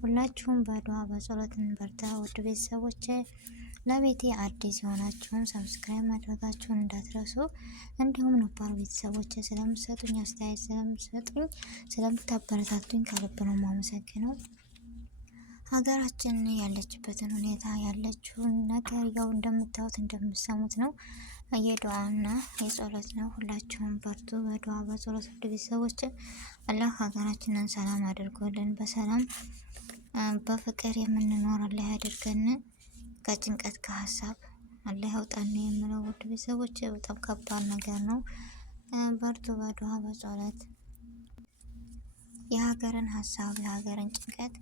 ሁላችሁም በዱዓ በጸሎት እንበርታ። ውድ ቤተሰቦቼ ለቤቴ አዲስ የሆናችሁም ሰብስክራይብ ማድረጋችሁን እንዳትረሱ። እንዲሁም ነባር ቤተሰቦቼ ስለምትሰጡኝ አስተያየት ስለምታበረታቱኝ ከልብ ነው የማመሰግነው። ሀገራችን ያለችበትን ሁኔታ ያለችውን ነገር ያው እንደምታዩት እንደምትሰሙት ነው። የዱዓና የጸሎት ነው። ሁላችሁም በርቱ በዱዓ በጸሎት። ውድ ቤተሰቦች አላህ ሀገራችንን ሰላም አድርጎልን በሰላም በፍቅር የምንኖር አላህ ያድርገን። ከጭንቀት ከሀሳብ አላህ ያውጣን የምለው ውድ ቤተሰቦች በጣም ከባድ ነገር ነው። በርቱ በዱዓ በጸሎት። የሀገርን ሀሳብ የሀገርን ጭንቀት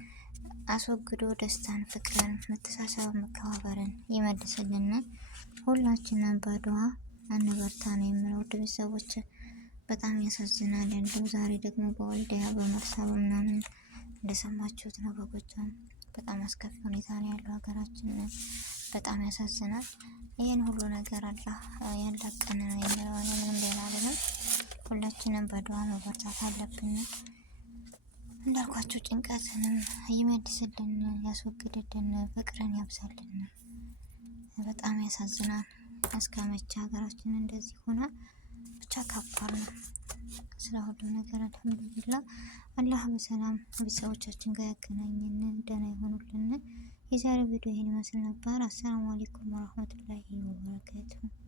አስወግዶ ደስታን፣ ፍቅርን፣ መተሳሰብ፣ መከባበርን ይመልስልን። ሁላችንም በዱዓ እንበርታ ነው የምለው ውድ ቤተሰቦች። በጣም ያሳዝናል ያለው ዛሬ ደግሞ በወልዲያ በመርሳ ምናምን እንደሰማችሁት ነው። በጎጃም በጣም አስከፊ ሁኔታ ነው ያለው ሀገራችን። በጣም ያሳዝናል። ይህን ሁሉ ነገር አላህ ያላቀን ነው የሚለው ምንም ሌላ አይደለም። ሁላችንም በዱዓ መበርታት አለብን። እንዳልኳችሁ ጭንቀትንም ይመልስልን፣ ያስወግድልን፣ ፍቅርን ያብዛልን። በጣም ያሳዝናል። እስከ መቼ ሀገራችን እንደዚህ ሆና ብቻ ከባድ ነው። ስለ ሁሉ ነገር አልሐምዱሊላህ። አላህ በሰላም ቤተሰቦቻችን ጋር ያገናኘን፣ ደህና ይሆኑልን። የዛሬው ቪዲዮ ይህን ይመስል ነበር። አሰላሙ አለይኩም ወራህመቱላሂ ወበረካቱሁ።